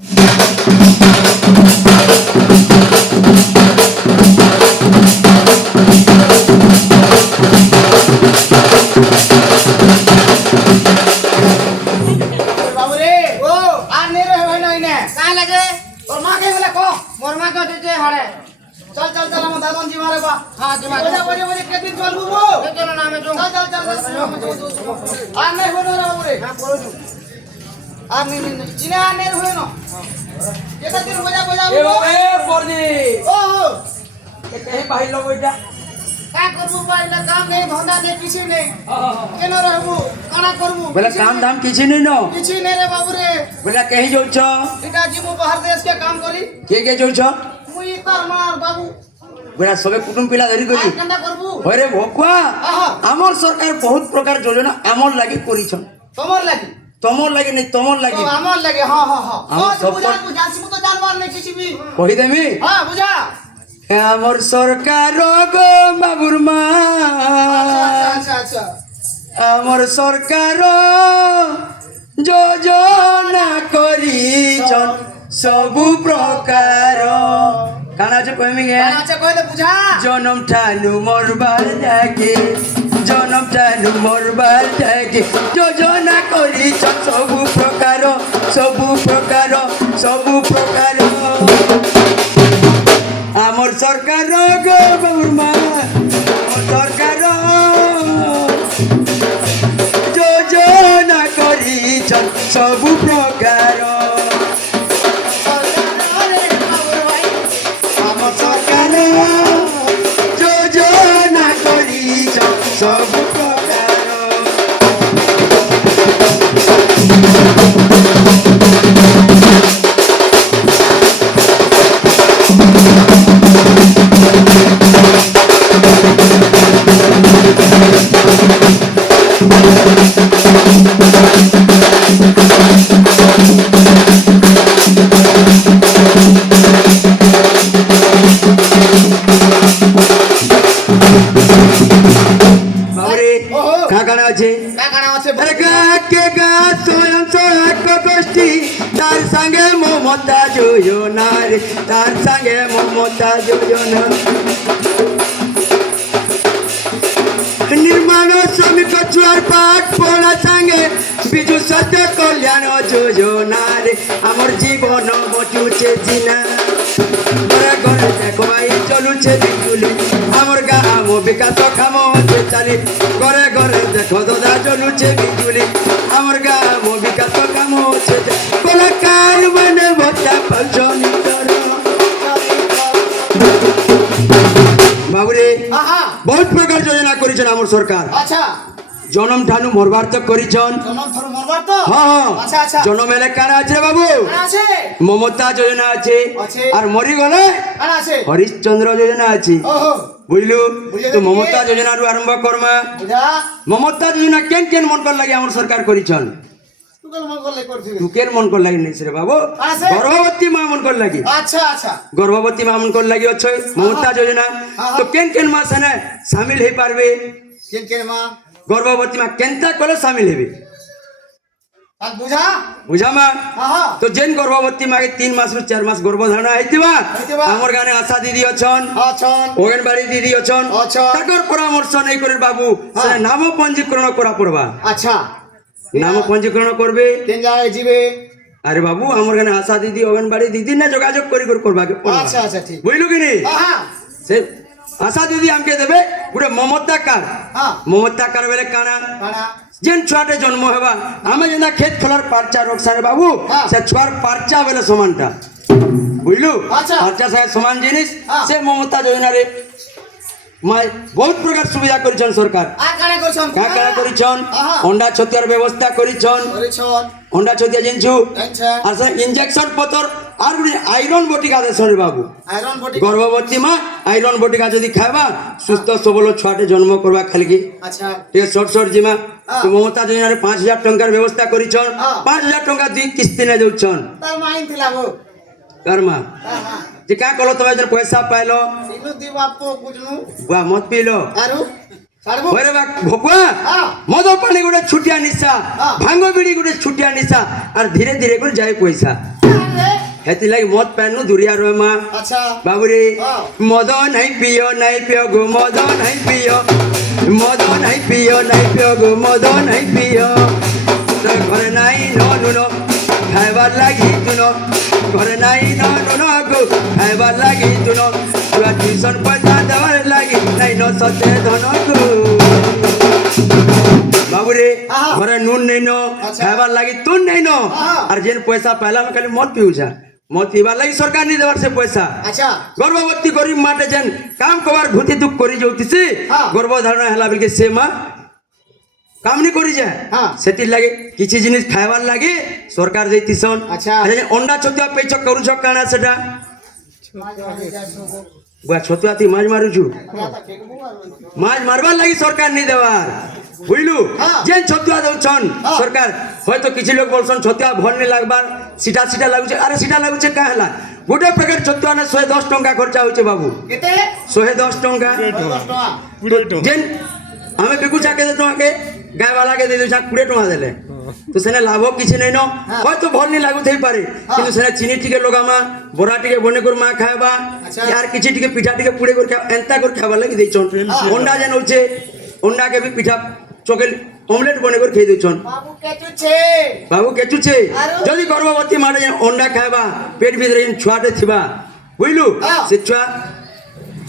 चल चल चल हम दादन जी मारे बा हां जी मारे बोले बोले के दिन चल बुबो चलो ना मैं जो चल चल चल आ नहीं होनो रे बाबू रे हां बोलो जो आ नहीं जिने आ नहीं होनो ये का दिन बजा बजा ए बाबे बोली ओ ए कहीं भाई लोग बेटा का करबू पाइला काम नहीं धंधा नहीं किसी नहीं केनो रहबू काना करबू बोले काम धाम किछि नहीं नो किछि नहीं रे बाबू रे बोले कहीं जो छ इटा जीवो बाहर देश के काम करी के जो छ मुई तार मार बाबू बोला सबे कुटुम पिला धरी करी केंदा करबू अरे भोकुआ हमर सरकार बहुत प्रकार योजना हमर लागि करिछन तमर लागि तमर लागि नहीं तमर लागि हमर लागि हां हां हां हम सब बुझा बुझासी मु तो जानवर नहीं किछि भी कहि देमी हां बुझा हमर सरकार गो बाबुर मा अच्छा अच्छा हमर सरकार योजना करिछन सबु प्रकार काना जे कहमी गे अच्छा कहले बुझा जनम ठानु मरबार जाके जनम ठानु मरबार जाके योजना करिछन सबु प्रकार सबु प्रकार सबु प्रकार हमर सरकार गो बाबुरमा सरकार योजना करिछन सबु प्रकार हमर सरकार योजना करिछन सबु प्रकार काना আছে अरे गा के गा स्वयं सहायक गोष्ठी तार संगे ममता योजना रे तार संगे ममता योजना निर्माण श्रमिक चुआर पाठ पढ़ा संगे विजु सत्य कल्याण योजना रे आमर जीवन बचुचे जिना घरे घरे देखो भाई चलुचे बिजुली आमर गाम विकास काम चाली घरे घरे देखो दादा चलुचे बिजुली आमर गाम विकास काम कलाकार मैंने भत्ता पेंशन बाबूरे बहुत प्रकार योजना करिछन आमर सरकार अच्छा जनम ठानु मरबार तो करिछन जनम थरो मरबार तो हां अच्छा अच्छा जनम मेले काना আছে রে বাবু আছে মমতা যোজনা আছে আর মরি গলে কানা আছে হরিশ্চন্দ্র যোজনা আছে ওহো বুঝলু তো মমতা যোজনা রু আরম্ভ করমা বুঝা মমতা যোজনা কেন কেন মন কর লাগি আমার সরকার করিছন তুকেল মন করলে করছিস তু কেন মন কর লাগি নাই রে বাবু গর্ভবতী মা মন কর লাগি अच्छा अच्छा গর্ভবতী মা মন কর লাগি আছে মমতা যোজনা তো কেন কেন মা সনে শামিল হই পারবে কেন মা गर्भवती में केंता कले शामिल हेबे अब बुझा बुझा मा हां तो जेन गर्भवती मागे 3 मास रु 4 मास गर्भधारणा हेतिबा हमर गाने आशा दीदी अछन ओगनबाड़ी दीदी अछन ताकर परामर्श नै करे बाबू से नाम पंजीकरण करा पड़बा अच्छा नाम पंजीकरण करबे केन जाए जीवे अरे बाबू हमर गाने आशा दीदी ओगनबाड़ी दीदी ना जोगाजोग करी करबा के पड़बा अच्छा अच्छा ठीक बुझलु कि नहीं हां से आशा दीदी हमके देबे गुडे ममता कार्ड हां ममता कार्ड बेले काना काना जेन छुआटे जन्म हेबा आमे जेना खेत खलार पार्चा रोकसारे बाबू से छुआर पार्चा बेले समानटा बुझलु पार्चा से समान जिनिस से ममता योजना रे माय बहुत प्रकार सुविधा करिछन सरकार आ काना करिछन अंडा छतियार व्यवस्था करिछन अंडा छतिया जिनछु और से इंजेक्शन पतर और आयरन बटिका देसन बाबू आयरन बटिका गर्भवती मां आयरन बटिका जदी खाइबा सुस्थ सबल छुआटे जन्म करबा खाली अच्छा ठीक शॉर्ट शॉर्ट जिमा तो ममता योजना रे 5000 टंकार व्यवस्था करिछन 5000 टंका दी किस्ती ने दउछन तार माइन थिला गो कर्मा जे का कलो तबे जन पैसा पाइलो इनु दी बाप तो बुझनु बा मत पीलो आरु साडबो ओरे बा भोकुआ मद पानी गुडे छुटिया निसा भांगो बिड़ी गुडे छुटिया निसा और धीरे धीरे कर जाए पैसा হেতি লাগি মদ পাইনু দুরিয়া রহমা আচ্ছা বাবুরে হ্যাঁ। মদ নাই পিও গো মদ নাই পিও গো মদ নাই পিও তোর ঘরে নাই নুন খাইবার লাগি তুন ঘরে নাই নুন গো খাইবার লাগি তুন তোরা টিউশন পয়সা দেওয়ার লাগি নাই ন সতে ধন গো বাবুরে আহা। ঘরে নুন নেই ন আচ্ছা। খাইবার লাগি তুন নেই ন আহা। আর যেন পয়সা পাইলাম খালি মদ পিউছা মদ পিবার লাগি সরকার নি দেবার সে পয়সা আচ্ছা গর্ভবতী গরিব মাটে যেন কাম কবার ঘুতি দুঃখ করি যাউতিছে হ্যাঁ। গর্ভধারণ হেলা বিলকে সে মা কাম নি করি যায় হ্যাঁ। সেতির লাগে কিছু জিনিস খাইবার লাগে সরকার দেইতিছন আচ্ছা। অন্ডা ছতুয়া পেচ করুছ কানা সেটা বুয়া ছতুয়া তুই মাছ মারুছু মাছ মারবার লাগি সরকার নি দেওয়ার বুঝলু হ্যাঁ। যেন ছতুয়া দউছন হ্যাঁ। সরকার হয়তো কিছু লোক বলছন ছতুয়া ভল নি লাগবার সিটা লাগুছে আরে সিটা লাগুছে কা হেলা গোটে প্যাকেট ছতুয়া না 110 টঙ্কা খরচা হচ্ছে বাবু কেতে 110 টঙ্কা 10 টাকা যেন আমি বিকুছা কেতে টঙ্কাকে গায়ে বালাকে দিয়ে দিছা 20 টঙ্কা দেলে তো সেনে লাভ কিছু নেই ন হ্যাঁ। হয়তো ভল নি লাগু থাই পারে কিন্তু সেনে চিনি টিকে লগামা বড়া টিকে বনে করে মা খাইবা আচ্ছা। আর কিছু টিকে পিঠা টিকে পুড়ে করে খাওয়া এন্তা করে খাবার লাগি দেইছন অন্ডা যেন হচ্ছে অন্ডাকে বি পিঠা চকেল অমলেট বনে করে খেয়ে দিচ্ছন বাবু কেচুছে বাবু কেচুছে আরো? যদি গর্ভবতী মারে যেন অন্ডা খাইবা পেট ভিতরে যেন ছুয়াটে থিবা বুঝলু হ্যাঁ। সে ছুয়া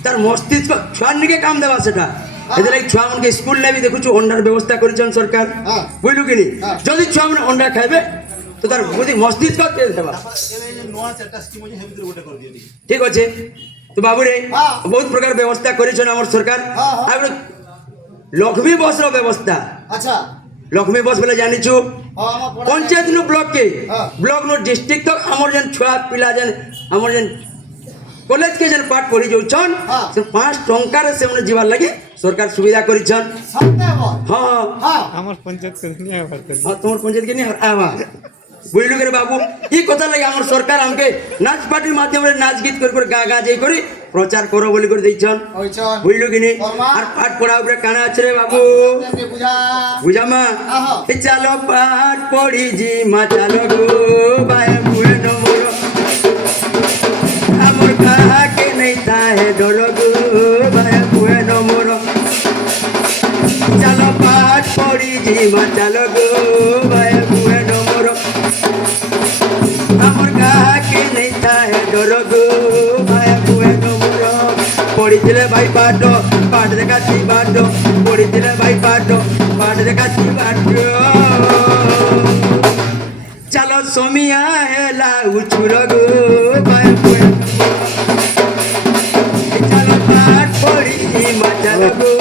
তার মস্তিষ্ক ছুয়ার নিকে কাম দেবা সেটা এদের এই ছুয়া মনকে স্কুল নেবি দেখুছু অন্ডার ব্যবস্থা করেছেন সরকার হ্যাঁ। বুঝলু কিনি হ্যাঁ। যদি ছুয়া মানে অন্ডা খাইবে তো তার বুদ্ধি মস্তিষ্ক কে দেবা ঠিক আছে তো বাবুরে হ্যাঁ। বহুত প্রকার ব্যবস্থা করেছেন আমার সরকার হ্যাঁ, হ্যাঁ। আর লক্ষ্মী বসর ব্যবস্থা আচ্ছা লক্ষ্মী বস বলে জানিছু আমার পড়া পঞ্চায়েত নু ব্লক কে হ্যাঁ। ব্লক নু ডিস্ট্রিক্ট তক আমার যেন ছুয়া পিলা যেন আমার যেন কলেজ কে যেন পাঠ পড়ি যাউছন হ্যাঁ। সে 5 টঙ্কার সেমনে যাবার লাগে সরকার সুবিধা করিছন সপ্তাহ হ্যাঁ হ্যাঁ আমার পঞ্চায়েত করে নিয়ে আবার করি। হ্যাঁ তোমার পঞ্চায়েত কে নিয়ে আবা বুঝলু কে রে বাবু এই কথা লাগে আমার সরকার আমাকে নাচ পার্টির মাধ্যমে নাচ গীত করে করে গা যাই করে প্রচার করো বলি করে দিচ্ছন ওইছন বুঝলু কি নি কর্মা। আর পাঠ পড়া উপরে কানা আছে রে বাবু তেমনি বুঝা বুঝামা আহা। এ চালো পাঠ পড়ি জি মা চালো গো বায়ে বুয়ে নমর আমার কাহাকে নেই তাহে ডর গো বায়ে বুয়ে নমর চালো পাঠ পড়ি জি মা চালো গো বায়ে বুয়ে নমর আমার কাহাকে নেই তাহে ডর গো বায়ে বুয়ে নমর পড়িছিলে ভাই পাঠ পাঠ দেখাচ্ছি পাঠ পড়িছিলে ভাই পাঠ পাঠ দেখাচ্ছি পাঠ চালো সমিয়া হেলা উছুর গো বায়ে বুয়ে চালো পাঠ পড়ি মা চালো গো